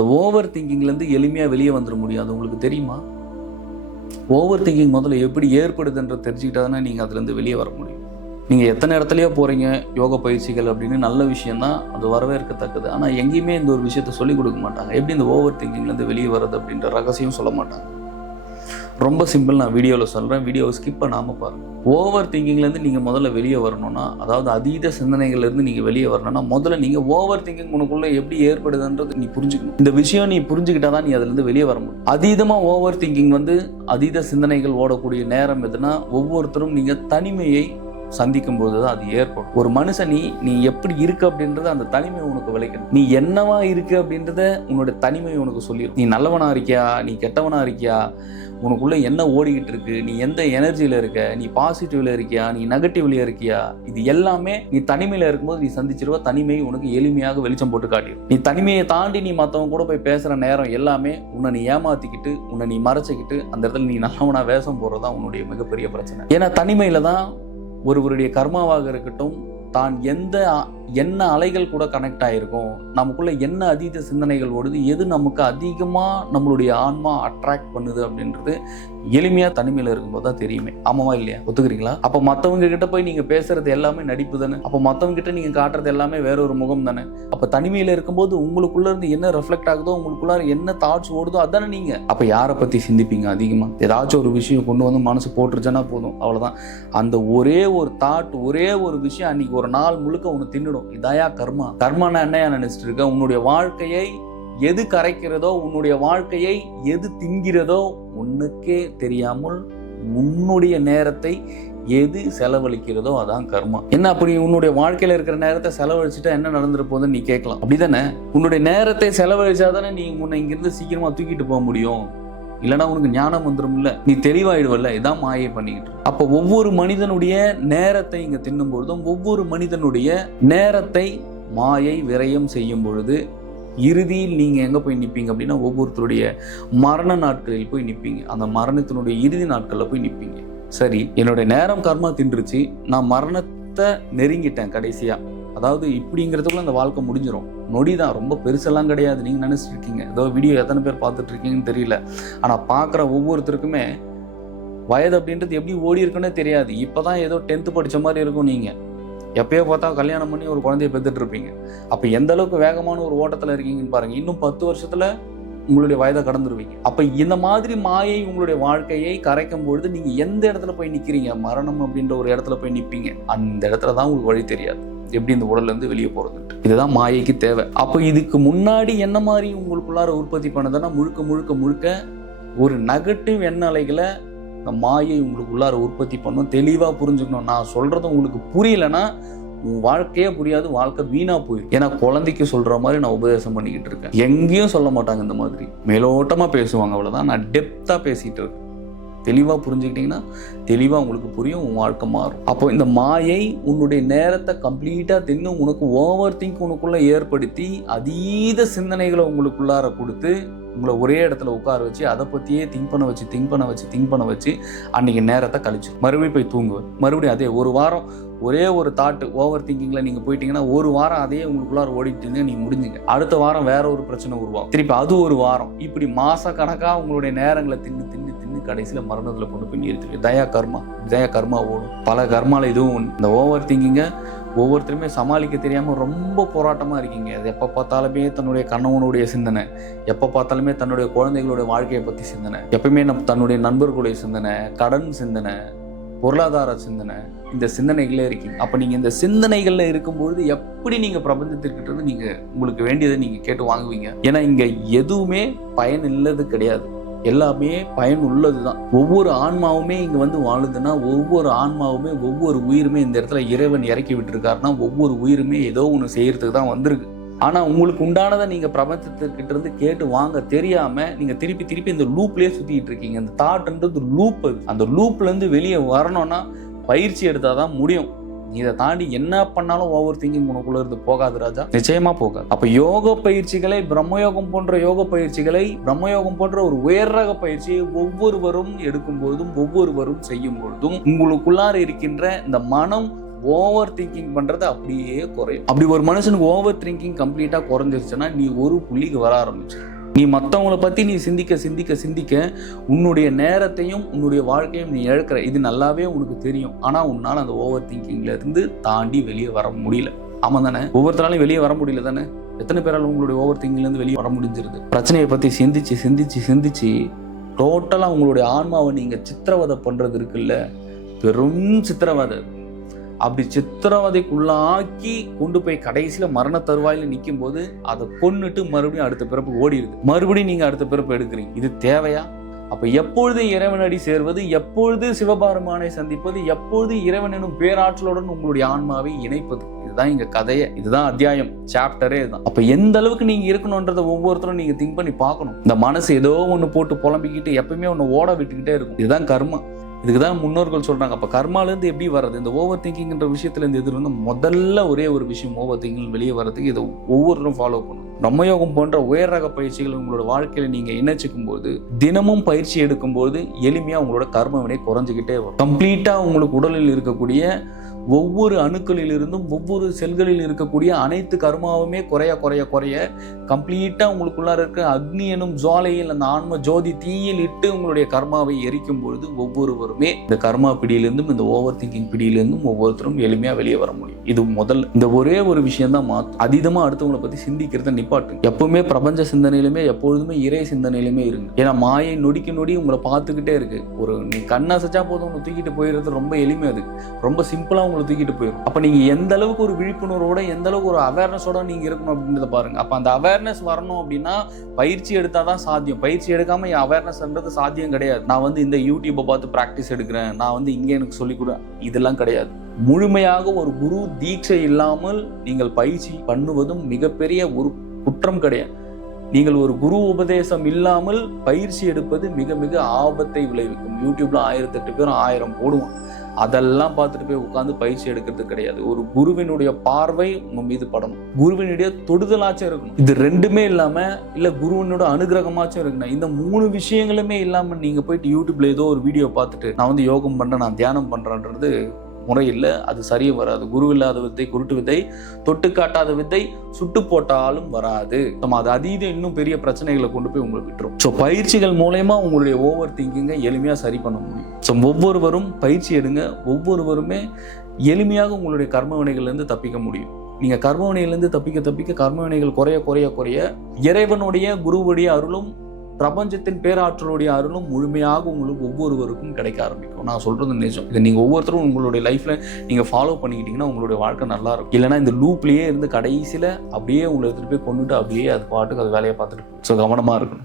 இந்த ஓவர் திங்கிங்லேருந்து எளிமையாக வெளியே வந்துட முடியும். அது உங்களுக்கு தெரியுமா? ஓவர் திங்கிங் முதல்ல எப்படி ஏற்படுதுன்ற தெரிஞ்சுக்கிட்டா தானே நீங்கள் அதுலேருந்து வெளியே வர முடியும். நீங்கள் எத்தனை இடத்துலையோ போகிறீங்க யோகா பயிற்சிகள் அப்படின்னு, நல்ல விஷயந்தான், அது வரவேற்கத்தக்கது. ஆனால் எங்கேயுமே இந்த ஒரு விஷயத்த சொல்லிக் கொடுக்க மாட்டாங்க. எப்படி இந்த ஓவர் திங்கிங்லேருந்து வெளியே வர்றது அப்படின்ற ரகசியம் சொல்ல மாட்டாங்க. ரொம்ப சிம்பிள், நான் வீடியோவில் சொல்கிறேன், வீடியோவை ஸ்கிப் பண்ணாமல் பாருங்கள். ஓவர் திங்கிங்லேருந்து நீங்கள் முதல்ல வெளியே வரணும்னா, அதாவது அதீத சிந்தனைகள்லேருந்து நீங்கள் வெளியே வரணும்னா, முதல்ல நீங்கள் ஓவர் திங்கிங் உனக்குள்ளே எப்படி ஏற்படுதுன்றது நீ புரிஞ்சுக்கணும். இந்த விஷயம் நீ புரிஞ்சுக்கிட்டா தான் நீ அதுலேருந்து வெளியே வர முடியும். அதீதமாக ஓவர் திங்கிங் அதீத சிந்தனைகள் ஓடக்கூடிய நேரம் எதுனா, ஒவ்வொருத்தரும் நீங்கள் தனிமையை சந்திக்கும் போது தான் அது ஏற்படும். ஒரு மனுஷன் நீ எப்படி இருக்கு அப்படின்றத அந்த தனிமை உனக்கு விளைக்கணும். நீ என்னவா இருக்கு அப்படின்றத உன்னோட தனிமை உனக்கு சொல்லிடும். நீ நல்லவனா இருக்கியா, நீ கெட்டவனா இருக்கியா, உனக்குள்ள என்ன ஓடிக்கிட்டு இருக்கு, நீ எந்த எனர்ஜியில இருக்க, நீ பாசிட்டிவ்ல இருக்கியா, நீ நெகட்டிவ்ல இருக்கியா, இது எல்லாமே நீ தனிமையில இருக்கும்போது நீ சந்திச்சிருவ. தனிமை உனக்கு எளிமையாக வெளிச்சம் போட்டு காட்டிடும். நீ தனிமையை தாண்டி நீ மற்றவங்க கூட போய் பேசுற நேரம் எல்லாமே உன்னை நீ ஏமாத்திக்கிட்டு, உன்னை நீ மறைச்சிக்கிட்டு, அந்த இடத்துல நீ நல்லவனா வேஷம் போடுறதுதான் உன்னுடைய மிகப்பெரிய பிரச்சனை. ஏன்னா தனிமையில தான் ஒருவருடைய கர்மாவாக இருக்கட்டும், தான் என்ன அலைகள் கூட கனெக்ட் ஆகிருக்கும், நமக்குள்ள என்ன அதீத சிந்தனைகள் ஓடுது, எது நமக்கு அதிகமாக நம்மளுடைய ஆன்மா அட்ராக்ட் பண்ணுது அப்படின்றது எளிமையாக தனிமையில் இருக்கும்போது தான் தெரியுமே. ஆமாவா இல்லையா? ஒத்துக்கிறீங்களா? அப்போ மற்றவங்க கிட்ட போய் நீங்கள் பேசுறது எல்லாமே நடிப்பு தானே? அப்போ மற்றவங்க கிட்ட நீங்கள் காட்டுறது எல்லாமே வேற ஒரு முகம் தானே? அப்போ தனிமையில் இருக்கும்போது உங்களுக்குள்ள இருந்து என்ன ரெஃப்ளெக்ட் ஆகுதோ, உங்களுக்குள்ள என்ன தாட்ஸ் ஓடுதோ அதானே நீங்கள். அப்போ யாரை பற்றி சிந்திப்பீங்க அதிகமாக? ஏதாச்சும் ஒரு விஷயம் கொண்டு வந்து மனசு போட்டுருச்சுன்னா போதும், அவ்வளோதான். அந்த ஒரே ஒரு தாட், ஒரே ஒரு விஷயம் அன்னைக்கு ஒரு நாள் முழுக்க ஒன்று தின்னுடும். இதாயா கர்மா? கர்மானா என்னையா நினைச்சிட்டு இருக்க? உன்னுடைய வாழ்க்கையை எது கரைக்கிறதோ, உன்னுடைய வாழ்க்கையை எது திங்கிறதோ உன்னுக்கே தெரியாமல் உன்னுடைய நேரத்தை எது செலவழிக்கிறதோ அதான் கர்மா. என்ன அப்படி உன்னுடைய வாழ்க்கையில இருக்கிற நேரத்தை செலவழிச்சுட்டா என்ன நடந்துட்டு போகுதுன்னு நீ கேட்கலாம். அப்படிதானே? உன்னுடைய நேரத்தை செலவழிச்சாதானே நீ உன்னை இங்கிருந்து சீக்கிரமா தூக்கிட்டு போக முடியும். இல்லைன்னா உனக்கு ஞானம் வந்துடும். இல்லை, நீ தெளிவாயிடுவல்ல. இதான் மாயை பண்ணிக்கிட்டு. அப்போ ஒவ்வொரு மனிதனுடைய நேரத்தை இங்க தின்னும் பொழுதும், ஒவ்வொரு மனிதனுடைய நேரத்தை மாயை விரயம் செய்யும் பொழுது இறுதியில் நீங்க எங்க போய் நிற்பீங்க அப்படின்னா, ஒவ்வொருத்தருடைய மரண நாட்களில் போய் நிற்பீங்க. அந்த மரணத்தினுடைய இறுதி நாட்கள்ல போய் நிற்பீங்க. சரி, என்னுடைய நேரம் கர்மா தின்றுச்சு, நான் மரணத்தை நெருங்கிட்டேன் கடைசியா, அதாவது இப்படிங்கிறதுக்குள்ள அந்த வாழ்க்கை முடிஞ்சிடும். நொடிதான், ரொம்ப பெருசெல்லாம் கிடையாது. நீங்க நினைச்சிட்டு இருக்கீங்க, ஏதோ வீடியோ எத்தனை பேர் பார்த்துட்டு இருக்கீங்கன்னு தெரியல. ஆனா பாக்குற ஒவ்வொருத்தருக்குமே வயது அப்படின்றது எப்படி ஓடி இருக்குன்னே தெரியாது. இப்பதான் ஏதோ 10th படிச்ச மாதிரி இருக்கும். நீங்க எப்பயோ பார்த்தா கல்யாணம் பண்ணி ஒரு குழந்தைய பெற்றுட்டு இருப்பீங்க. அப்ப எந்த அளவுக்கு வேகமான ஒரு ஓட்டத்துல இருக்கீங்கன்னு பாருங்க. இன்னும் 10 வருஷத்துல உங்களுடைய வயதை கடந்துருவீங்க. அப்ப இந்த மாதிரி மாயை உங்களுடைய வாழ்க்கையை கரைக்கும் பொழுது நீங்க எந்த இடத்துல போய் நிக்கிறீங்க? மரணம் அப்படின்ற ஒரு இடத்துல போய் நிற்பீங்க. அந்த இடத்துல தான் உங்களுக்கு வழி தெரியாது, எப்படி இந்த உடல்ல இருந்து வெளியே போறது. இதுதான் மாயைக்கு தேவை. அப்ப இதுக்கு முன்னாடி என்ன மாதிரி உங்களுக்குள்ளார உற்பத்தி பண்ணதுன்னா, முழுக்க முழுக்க முழுக்க ஒரு நெகட்டிவ் எண்ண அலைகளை இந்த மாயை உங்களுக்குள்ளார உற்பத்தி பண்ணும். தெளிவா புரிஞ்சுக்கணும். நான் சொல்றது உங்களுக்கு புரியலன்னா உன் வாழ்க்கையே புரியாது, வாழ்க்கை வீணா போயிடும். ஏன்னா குழந்தைக்கு சொல்ற மாதிரி நான் உபதேசம் பண்ணிக்கிட்டு இருக்கேன். எங்கேயும் சொல்ல மாட்டாங்க இந்த மாதிரி, மேலோட்டமா பேசுவாங்க, அவ்வளவுதான். நான் டெப்தா பேசிட்டு இருக்கேன். தெளிவா புரிஞ்சுக்கிட்டீங்கன்னா தெளிவா உங்களுக்கு புரியும், உன் வாழ்க்கை மாறும். அப்போ இந்த மாயை உன்னுடைய நேரத்தை கம்ப்ளீட்டா தின்னு உனக்கு ஓவர் திங்க் உனக்குள்ள ஏற்படுத்தி அதீத சிந்தனைகளை உங்களுக்குள்ளார கொடுத்து உங்களை ஒரே இடத்துல உட்கார வச்சு அதை பத்தியே திங்க் பண்ண வச்சு அன்னைக்கு நேரத்தை கழிச்சு மறுபடியும் போய் தூங்குவேன். மறுபடியும் அதே ஒரு வாரம் ஒரே ஒரு தாட்டு ஓவர் திங்கிங்ல நீங்க போயிட்டீங்கன்னா, ஒரு வாரம் அதே உங்களுக்குள்ளார ஓடிட்டு நீங்க முடிஞ்சுங்க. அடுத்த வாரம் வேற ஒரு பிரச்சனை உருவாகும், திருப்பி அது ஒரு வாரம், இப்படி மாச கணக்கா உங்களுடைய நேரங்களை தின்னு கடைசியில மரணத்துல கொண்டு போய் நிறுத்தி தயா கர்மா ஓடும். பல கர்மால இதுவும் இந்த ஓவர் திங்கிங்க ஒவ்வொருத்தருமே சமாளிக்க தெரியாம ரொம்ப போராட்டமா இருக்கீங்க. அது எப்ப பார்த்தாலுமே தன்னுடைய கணவனுடைய சிந்தனை, எப்ப பார்த்தாலுமே தன்னுடைய குழந்தைகளுடைய வாழ்க்கையை பத்தி சிந்தனை, எப்பயுமே தன்னுடைய நண்பர்களுடைய சிந்தனை, கடன் சிந்தனை, பொருளாதார சிந்தனை, இந்த சிந்தனைகளே இருக்கீங்க. அப்ப நீங்க இந்த சிந்தனைகள்ல இருக்கும்பொழுது எப்படி நீங்க பிரபஞ்சத்திற்கு நீங்க உங்களுக்கு வேண்டியதை நீங்க கேட்டு வாங்குவீங்க? ஏன்னா இங்க எதுவுமே பயன் இல்லது கிடையாது, எல்லாமே பயன் உள்ளதுதான். ஒவ்வொரு ஆன்மாவுமே இங்க வாழுதுன்னா, ஒவ்வொரு ஆன்மாவுமே ஒவ்வொரு உயிருமே இந்த இடத்துல இறைவன் இறக்கி விட்டுருக்காருன்னா, ஒவ்வொரு உயிருமே ஏதோ ஒன்று செய்யறதுக்கு தான் வந்திருக்கு. ஆனா உங்களுக்கு உண்டானதை நீங்க பிரபஞ்சத்திற்கிட்ட இருந்து கேட்டு வாங்க தெரியாம நீங்க திருப்பி இந்த லூப்லயே சுத்திட்டு இருக்கீங்க. அந்த தாட்ன்றது லூப். அந்த லூப்ல இருந்து வெளியே வரணும்னா பயிற்சி எடுத்தாதான் முடியும். இதை தாண்டி என்ன பண்ணாலும் ஓவர் திங்கிங் உனக்குள்ள இருந்து போகாது ராஜா, நிச்சயமா போகாது. அப்ப யோக பயிற்சிகளை, பிரம்மயோகம் போன்ற யோக பயிற்சிகளை, பிரம்மயோகம் போன்ற ஒரு உயர் ரக பயிற்சியை ஒவ்வொருவரும் எடுக்கும் பொழுதும் ஒவ்வொருவரும் செய்யும் பொழுதும் உங்களுக்குள்ளார இருக்கின்ற இந்த மனம் ஓவர் திங்கிங் பண்றது அப்படியே குறையும். அப்படி ஒரு மனுஷனுக்கு ஓவர் திங்கிங் கம்ப்ளீட்டா குறைஞ்சிருச்சுன்னா நீ ஒரு புள்ளிக்கு வர ஆரம்பிச்சு. நீ மற்றவங்கள பற்றி நீ சிந்திக்க சிந்திக்க சிந்திக்க உன்னுடைய நேரத்தையும் உன்னுடைய வாழ்க்கையும் நீ இழக்கிற. இது நல்லாவே உனக்கு தெரியும். ஆனால் உன்னால் அந்த ஓவர் திங்கிங்ல இருந்து தாண்டி வெளியே வர முடியல. ஆமாம் தானே? ஒவ்வொருத்தராலையும் வெளியே வர முடியல தானே? எத்தனை பேரால் உங்களுடைய ஓவர் திங்கிங்லேருந்து வெளியே வர முடிஞ்சிருது? பிரச்சனையை பற்றி சிந்திச்சு சிந்திச்சு சிந்திச்சு டோட்டலாக உங்களுடைய ஆன்மாவை நீங்கள் சித்திரவதை பண்ணுறது இருக்குல்ல, பெரும் சித்திரவதை. அப்படி சித்திரவதைக்குள்ளாக்கி கொண்டு போய் கடைசியில் மரண தருவாயில் நிற்கும் போது அதை கொன்னுட்டு மறுபடியும் அடுத்த பிறப்பு ஓடிடுது. மறுபடியும் நீங்கள் அடுத்த பிறப்பு எடுக்கிறீங்க. இது தேவையா? அப்போ எப்பொழுது இறைவனடி சேர்வது, எப்பொழுது சிவபெருமானை சந்திப்பது, எப்பொழுது இறைவன் எனும் பேராற்றலுடன் உங்களுடைய ஆன்மாவை இணைப்பது, இதுதான் இங்க கதையே. இதுதான் அத்தியாயம், சாப்டரே இதுதான். அப்ப எந்த அளவுக்கு நீங்க இருக்கணும்ன்றதை ஒவ்வொருத்தரும் நீங்க திங்க் பண்ணி பார்க்கணும். இந்த மனசு ஏதோ ஒண்ணு போட்டு புலம்பிக்கிட்டு எப்பயுமே ஒண்ணு ஓட விட்டுக்கிட்டே இருக்கும். இதுதான் கர்மா. இதுக்குதான் முன்னோர்கள் சொல்றாங்க. அப்ப கர்மாலேருந்து எப்படி வர்றது? இந்த ஓவர் திங்கிங்ன்ற விஷயத்துல இருந்து எதிர் வந்து முதல்ல ஒரே ஒரு விஷயம், ஓவர் திங்கிங் வெளியே வர்றதுக்கு இதை ஒவ்வொருத்தரும் ஃபாலோ பண்ணணும். பிரம்மயோகம் போன்ற உயர் ரக பயிற்சிகள் உங்களோட வாழ்க்கையில நீங்க இணைச்சிக்கும் போது, தினமும் பயிற்சி எடுக்கும் போது எளிமையா உங்களோட கர்ம வினை குறைஞ்சிக்கிட்டே வரும். கம்ப்ளீட்டா உங்களுக்கு உடலில் இருக்கக்கூடிய ஒவ்வொரு அணுக்களிலிருந்தும் ஒவ்வொரு செல்களில் இருக்கக்கூடிய அனைத்து கர்மாவுமே குறைய குறைய குறைய கம்ப்ளீட்டா உங்களுக்குள்ளார இருக்க அக்னி எனும் ஜுவாலையில் அந்த ஆன்ம ஜோதி தீயில் இட்டு உங்களுடைய கர்மாவை எரிக்கும் பொழுது ஒவ்வொருவருமே இந்த கர்மா பிடியிலிருந்தும் இந்த ஓவர் திங்கிங் பிடியிலிருந்தும் ஒவ்வொருத்தரும் எளிமையா வெளியே வர முடியும். இது முதல் இந்த ஒரே ஒரு விஷயம் தான் மாற்றும். அதீதமா அடுத்தவங்களை பத்தி சிந்திக்கிறத நிப்பாட்டு. எப்பவுமே பிரபஞ்ச சிந்தனையிலுமே எப்பொழுதுமே இறை சிந்தனையிலுமே இருங்க. ஏன்னா மாயை நொடிக்கு நொடி உங்களை பார்த்துக்கிட்டே இருக்கு. ஒரு நீ கண்ணாசைச்சா போதும் உங்களை தூக்கிட்டு போயிடுறது ரொம்ப எளிமை. அது ரொம்ப சிம்பிளா உங்களை தூக்கிட்டு போயிடும். அப்ப நீங்க எந்த அளவுக்கு ஒரு விழிப்புணர்வோட எந்த அளவுக்கு ஒரு அவேர்னஸோட நீங்க இருக்கணும் அப்படின்றத பாருங்க. அப்ப அந்த அவேர்னஸ் வரணும் அப்படின்னா பயிற்சி எடுத்தாதான் சாத்தியம். பயிற்சி எடுக்காம என் அவேர்னஸ்ன்றது சாத்தியம் கிடையாது. நான் வந்து இந்த யூடியூப்பை பார்த்து பிராக்டிஸ் எடுக்கிறேன், நான் வந்து இங்கே எனக்கு சொல்லிக் கொடு, இதெல்லாம் கிடையாது. முழுமையாக ஒரு குரு தீட்சை இல்லாமல் நீங்கள் பயிற்சி பண்ணுவதும் மிகப்பெரிய ஒரு குற்றம் கிடையாது. நீங்கள் ஒரு குரு உபதேசம் இல்லாமல் பயிற்சி எடுப்பது மிக மிக ஆபத்தை விளைவிக்கும். யூடியூப்ல 1008 பேரும் 1000 போடுவான். அதெல்லாம் பார்த்துட்டு போய் உட்காந்து பயிற்சி எடுக்கிறது கிடையாது. ஒரு குருவினுடைய பார்வை உங்க மீது படணும். குருவினுடைய தொடுதலாச்சும் இருக்கணும். இது ரெண்டுமே இல்லாம இல்ல குருவினோட அனுகிரகமாச்சும் இருக்கணும். இந்த 3 விஷயங்களுமே இல்லாம நீங்க போயிட்டு யூடியூப்ல ஏதோ ஒரு வீடியோ பார்த்துட்டு நான் வந்து யோகம் பண்றேன், நான் தியானம் பண்றேன்றது முறை இல்லை. அது சரியே வராது. குரு இல்லாத வித்தை குருட்டு வித்தை, தொட்டு காட்டாத வித்தை சுட்டு போட்டாலும் வராது. நம்ம அது அதீத இன்னும் பெரிய பிரச்சனைகளை கொண்டு போய் உங்களுக்கு விட்டுரும். ஸோ பயிற்சிகள் மூலயமா உங்களுடைய ஓவர் திங்கிங்கை எளிமையா சரி பண்ண முடியும். ஸோ ஒவ்வொருவரும் பயிற்சி எடுங்க. ஒவ்வொருவருமே எளிமையாக உங்களுடைய கர்ம வினைகள்லேருந்து தப்பிக்க முடியும். நீங்க கர்ம வினையிலிருந்து தப்பிக்க தப்பிக்க கர்ம வினைகள் குறைய குறைய குறைய இறைவனுடைய குருவுடைய அருளும் பிரபஞ்சத்தின் பேராற்றலுடைய அருளும் முழுமையாக உங்களுக்கு ஒவ்வொருவருக்கும் கிடைக்க ஆரம்பிக்கும். நான் சொல்றது நிஜம். இதை நீங்க ஒவ்வொருத்தரும் உங்களுடைய லைஃப்ல நீங்க ஃபாலோ பண்ணிக்கிட்டீங்கன்னா உங்களுடைய வாழ்க்கை நல்லா இருக்கும். இல்லைன்னா இந்த லூப்லயே இருந்து கடைசியில அப்படியே உங்களை எடுத்துட்டு போய் கொண்டுட்டு அப்படியே அது பாட்டுக்கு அது வேலையை பார்த்துட்டு. ஸோ கவனமா இருக்கணும்.